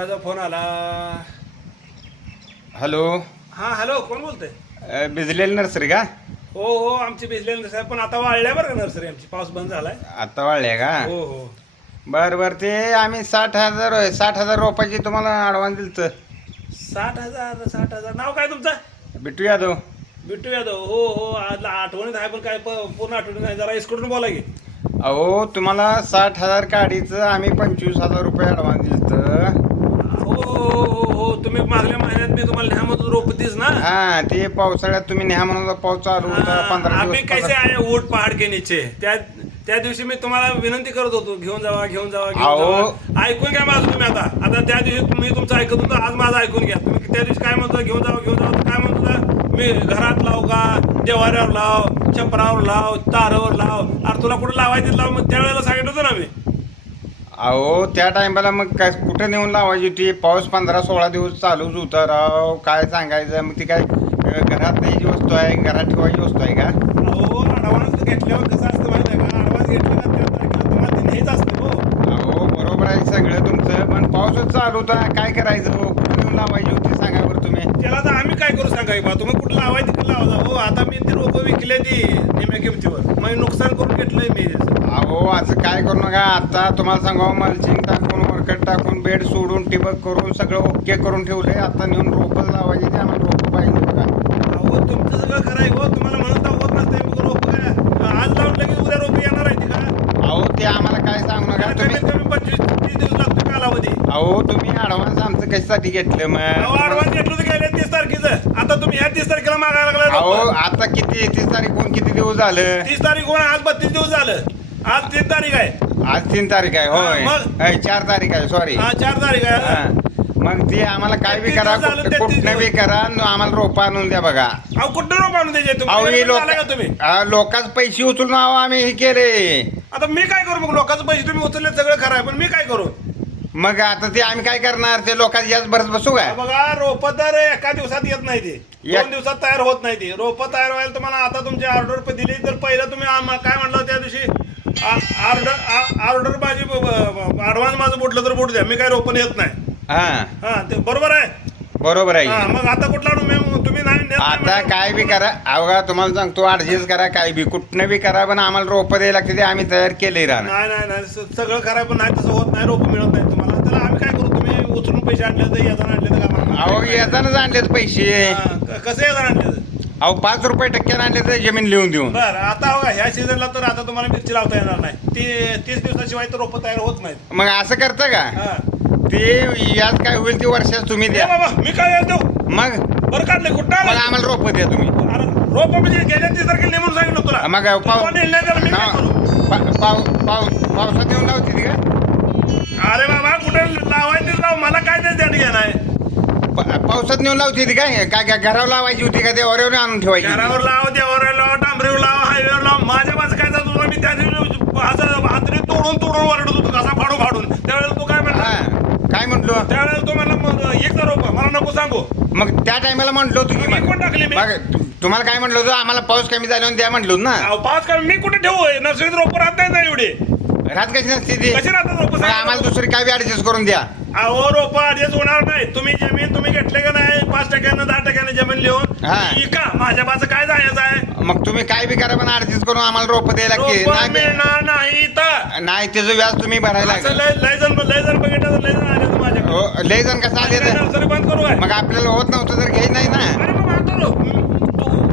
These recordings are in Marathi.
कोणाचा फोन आला. हॅलो. हा हॅलो कोण बोलतंय? भिजलेली नर्सरी का? हो हो आमची भिजलेली नर्सरी पण आता वाढल्या बरं का नर्सरी आमची? पाऊस बंद झालाय. आता वाढले का? हो हो. बर बर ते आम्ही साठ हजार साठ हजार रोपाची तुम्हाला ॲडव्हान्स दिलतं. साठ हजार साठ हजार. नाव काय तुमचं? बिट्टू यादव. बिट्टू यादव. हो हो आज आठवणीत आहे पण काय प- पूर्ण आठवणीत नाही. जरा इसकडून बोला की. अहो तुम्हाला साठ हजार काढीचं आम्ही पंचवीस हजार रुपये ॲडव्हान्स दिलतं. हो हो तुम्ही मागल्या महिन्यात मी तुम्हाला न्यामत रोप तीस ना? हा ते पावसाळ्यात तुम्ही न्या म्हणून पाऊस चालू होता पंधरा आम्ही दिवस कैसे आए ऊट पहाड के नीचे? त्या त्या दिवशी मी तुम्हाला विनंती करत होतो घेऊन जावा घेऊन जावा घेऊन अहो. जावा. ऐकून घ्या माझं तुम्ही आता. आता त्या दिवशी मी तुमचं ऐकत होतो आज माझं ऐकून घ्या. तुम्ही त्या दिवशी काय म्हणतो घेऊन जावा घेऊन जावा. तर काय म्हणतो होता? मी घरात लाव का? देवाऱ्यावर लाव छपरावर लाव तारावर लाव. अरे तुला कुठे लावायचं? लाव. मग त्यावेळेला सांगितलं होतं ना मी. अहो त्या टायमाला मग काय कुठं नेऊन लावायची होती? पाऊस पंधरा सोळा दिवस चालूच होता राव. काय सांगायचं? मग ती काय घरात नाही वस्तू आहे घरात ठेवायची वस्तू आहे का? अहो ॲडव्हान्स घेतल्यावर कसं असतं माहिती आहे का? ॲडव्हान्स घेतलं का त्या तारखेला तुम्हाला ते न्यायचं असतं हो. अहो बरोबर आहे सगळं तुमचं पण पाऊसच चालू होता. काय करायचं हो? कुठं नेऊन लावायची होती? त्याला तर आम्ही काय करू सांगा बा तुम्ही कुठं लावाय तिकडे लावा हो आता मी ती रोपं विकले ती निम्या किमतीवर मग नुकसान करून घेतलंय मी. अहो असं काय करू नका. आता तुम्हाला सांगा मल्चिंग टाकून वरकट टाकून बेड सोडून टिबक करून सगळं ओके करून ठेवलंय. आता नेऊन रोपं लावायची आम्हाला रोपं पाहिजे बघा. अहो तुमचं सगळं खरं आहे हो. तुम्हाला म्हणत होत नसते मग रोप काय आज लावून लगेच उद्या रोप येणार आहे ती का अहो ते आम्हाला काय सांगू नका त्याला तुम्ही कमीत कमी पंचवीस तीस दिवस लागतो कालावधी अहो तुम्ही ॲडव्हान्स आमचं कशासाठी घेतलं मग? ऍडव्हान्स घेतलं तर गेल्या तीस तारखेचं. आता तुम्ही ह्या तीस तारखेला मागायला लागला अहो रोपं. आता किती तीस तारीख होऊन किती दिवस झालं? तीस तारीख होऊन आज बत्तीस दिवस झालं. आज तीन तारीख आहे. आज तीन तारीख आहे होय. हा, मग? अय, चार तारीख आहे सॉरी चार तारीख आहे. मग ते आम्हाला काय बी करा झालं, कुठं- तेहतीस कुठनं बी करा न आम्हाला रोपं आणून द्या बघा. अहो कुठं रोप आणून द्यायचे? अहो तुम्ही हे झालं का तुम्ही. लोक लोकांच पैसे उचलून अहो आम्ही हे केले. आता मी काय करू मग? लोकांचं पैसे तुम्ही उचलले सगळं खरं आहे पण मी काय करू? मग आता ते आम्ही काय करणार? ते लोकांची याच भरत बसू काय? बघा रोप तर एका दिवसात येत नाही ते. एक- दोन दिवसात तयार होत नाही ते. रोप तयार व्हायला तुम्हाला आता तुमची ऑर्डर दिली तर पहिलं तुम्ही आम्हा- काय म्हणलं त्या दिवशी? ऑर्डर ऑर्डर माझी ऍडव्हान्स माझं बुडलं तर बुड द्या. मी काय रोपण येत नाही. हा. हा ते बरोबर आहे? बरोबर हा आहे मग आता कुठला आणू तुम्ही नाही नेत नाही आता काय बी करा अवघा तुम्हाला सांगतो ऍडजस्ट करा काय बी कुठनं बी करा पण आम्हाला रोपं द्यायला लागते ते आम्ही तयार केले राहणार नाही नाही नाही स- सगळं आहे, पण नाही तसं होत नाही रोप मिळत नाही तुम्हाला. त्याला आम्ही काय करू तुम्ही उचलून पैसे आणले तर याचा आणले तर का अहो येतानाच आणलेत पैसे. हा, क- कसं याचा आणले तर? अहो पाच रुपये टक्क्याने आणले तर जमीन लिहून देऊन. बर आता बघा ह्या सीझनला तर आता तुम्हाला मिरची लावता येणार नाही. ती तीस दिवसाशिवाय तर रोपं तयार होत नाहीत. मग असं करता का? हा. ते यात काय होईल ते वर्षात तुम्ही ए द्या बाबा मी काय येतो मग बरं काढले कुठं आलं? आम्हाला रोपं द्या तुम्ही. अरे रोप म्हणजे गेल्या तीस तारखेला नेमून सांगितलं तुला. मग तू पाव कोण नेलं नाही त्याला मी काय ना- करू? पा- पाव- पाव- पावसात येऊन लावते ती का? अरे बाबा कुठे लावायचं लाव मला काय ते देणं घेणं आहे. पा- पावसात नेऊन लावते ती काय? काय काय घरावर लावायची होती का? ते वरेवर आणून ठेवायची होती? घरावर लाव देवावर लाव डांबरीवर लाव हायवेवर लाव माझ्या माझं काय जात तुला मी त्या दिवशी हातात हातरी तोडून तोडून वरडत होतो कसा फाडू फाडून त्यावेळेला तू काय म्हणला हा काय म्हंटलो त्यावेळेला तो म्हणला मग एक तर रोप मला नको सांगू. मग त्या टायमाला म्हंटलो होतो की मी टाकली मी? मग तु- तुम्हाला काय म्हंटलो होतो? आम्हाला पाऊस कमी झाल्यावर द्या म्हंटलो ना. अहो, पाच काय मी कुठे ठेवू? नर्सरीत रोप राहत नाही ना एवढे. रात कशी नसते ती? कशी राहतात रोप? मग आम्हाला दुसरी काय बी ऍडजस्ट करून द्या. अहो रोप आधीच होणार नाही. तुम्ही जमीन तुम्ही घेतले का नाही? पाच टक्क्यानं दहा टक्क्यानं जमीन लिहून. हा. का माझ्या माझं काय जायचं आहे? मग तुम्ही काय बी करा पण ऍडजस्ट करून आम्हाला रोप द्यायला रोप नाही मिळणार नाही तर नाही त्याचं व्याज तुम्ही भरायला असं लागेल. लय लय जण लय जण बघितलं तर लय जण आले तर माझ्याकडे. हो, लय जण कसं आले तर नर्सरी बंद करू काय मग आपल्याला होत नव्हतं तर घ्याय नाही ना. आता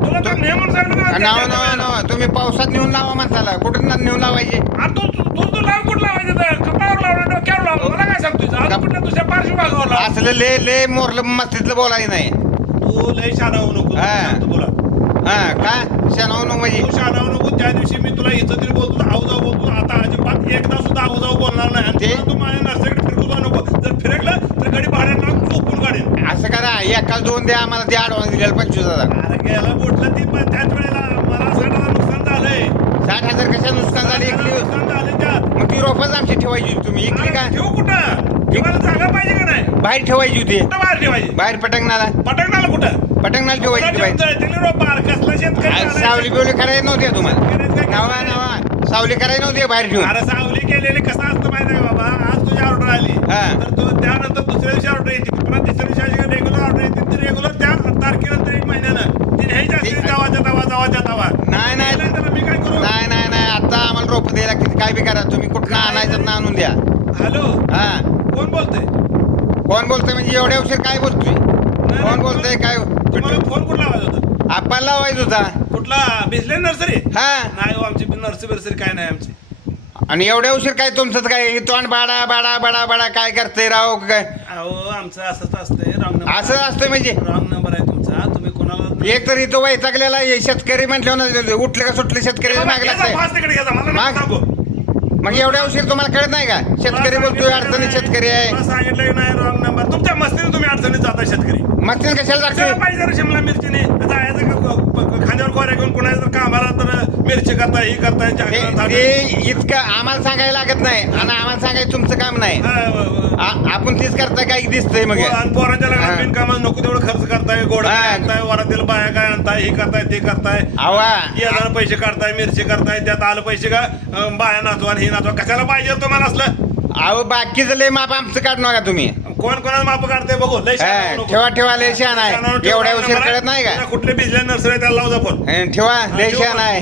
तुला तर नेमून सांगितलं ना, नाव त्या- नाव नाव. तुम्ही पावसात नेऊन लावा माणसाला कुठून नेऊन लावायचे? अरे तू तू तू तू लाव कुठं लावायचं तर? कपाळावर लावलं डोक्यावर लावलं? मला काय आज दुसऱ्या पार्श्वभागावर लाव? असलं ले ले मोरलं मस्तीतलं बोलायचं नाही. तू लय शाना होऊ नको. हा. सांगतो तुला हा का? शेणावून म्हणजे. तू शाना होऊ नको त्या दिवशी मी तुला इज्जतीने बोलतो आऊजाऊ बोलतो आता अजिबात एकदा सुद्धा आऊजाऊ बोलणार नाही आणि ते- तुला तू माझ्या नर्सरीकडे फिरकू जाऊ नको जर फिरकलं तर गडी भाड्याला चोपून काढेन असं करा एकाच दोन द्या आम्हाला ते ऍडव्हान्स दिलेला पंचवीस हजार. अरे गेला बोटलं ती पण त्याच वेळेला मला साठ हजार नुकसान झालंय. साठ हजार कशा नुकसान झाले? साठ हजार इकली नुकसान झालंय त्यात. मग ती रोपच आमची ठेवायची होती तुम्ही. इकली का? अरे ठेवू कुठं? ठेवायला जागा पाहिजे का नाही? बाहेर ठेवायची होती. बाहेर ठेवायची? बाहेर पटंगणाला. पटकनाला कुठं? पटंगणाला ठेवायची होती बाहेर. कसला शेतकरी आज? सावली बिवली करायची नव्हती तुम्हाला. नवा नवा. सावली करायची नव्हती बाहेर ठेवून. अरे सावली केलेली कसं असतं माहिती आहे का बाबा? आज तुझी ऑर्डर आली. हा. तर तो त्यानंतर दुसऱ्या दिवशी ऑर्डर येते. पुन्हा तिसऱ्या दिवशी ऑर्डर येते ती रेग्युलर त्या तारखेनंतर एक महिन्यानं ती न्यायची असते ती- जावाच्या तवा जावाच्या तवा नाही नाही त्याला मी काय करू नाही नाही नाही आता द्यायला लागतील काय बी करा तुम्ही कुठं आणायचं ना आणून द्या. हॅलो? हा. कोण बोलतोय? कोण बोलतोय म्हणजे एवढ्या उशीर काय बोलतोय? कोण बोलतोय काय तुम्हाला फोन कुठला लावायचा होता? आपण लावायचं होता. कुठला? भिजले नर्सरी? हा. नाही हो आमची नर्सरी बिर्सरी काय नाही आमची. आणि एवढ्या उशीर काय तुमचं काय हे तोंड बाडा बाडा बाडा बाडा काय करते राव काय? अहो आमचं असंच असतंय असं असतं म्हणजे? रॉंग नंबर आहे तुमचा तुम्ही कोणाला एक तरी तो वैतागलेला हे शेतकरी म्हटलं ना उठले का सुटले शेतकरी माग लागतंय. एवढ्या उशीर तुम्हाला कळत नाही का? शेतकरी बोलतोय अडचणी शेतकरी आहे. मला सांगितलं नाही रॉंग नंबर तुमच्या मस्तीने तुम्ही अडचणीत जाता शेतकरी. मग ते कशाला लागते पाहिजे रे शिमला मिरचीने. जायचं का प- प- खांद्यावर खोऱ्या घेऊन कोणाच्या तर कामाला तर मिरची करताय ही करताय ते जागरण थांबा. ते इतकं आम्हाला सांगायला लागत नाही. आणि आम्हाला सांगायचं तुमचं काम नाही. हा, व- व- करता काय दिसतंय मग? आणि पोरांच्या हा. लग्नात बिनकामाला नको तेवढं खर्च करताय गोडा हा. आणताय वरातील बाया काय आणताय हे करताय ते करताय. आवा. पैसे काढताय मिरची करताय त्यात आलं पैसे का? अं, बाया नाचवा आणि हे नाचवा. कशाला पाहिजे तुम्हाला असलं? अहो बाकीचं लय माप आमचं काढू नका तुम्ही. कोण कोणाला माप काढते बघू? लय हा, नको. ठेवा ठेवा लय शहाणा आहे. एवढ्या उशीर. कळत नाही का? कुठले बिजल्या नर्सरी त्याला लावजा फोन हं, ठेवा लय. शहाणा आहे.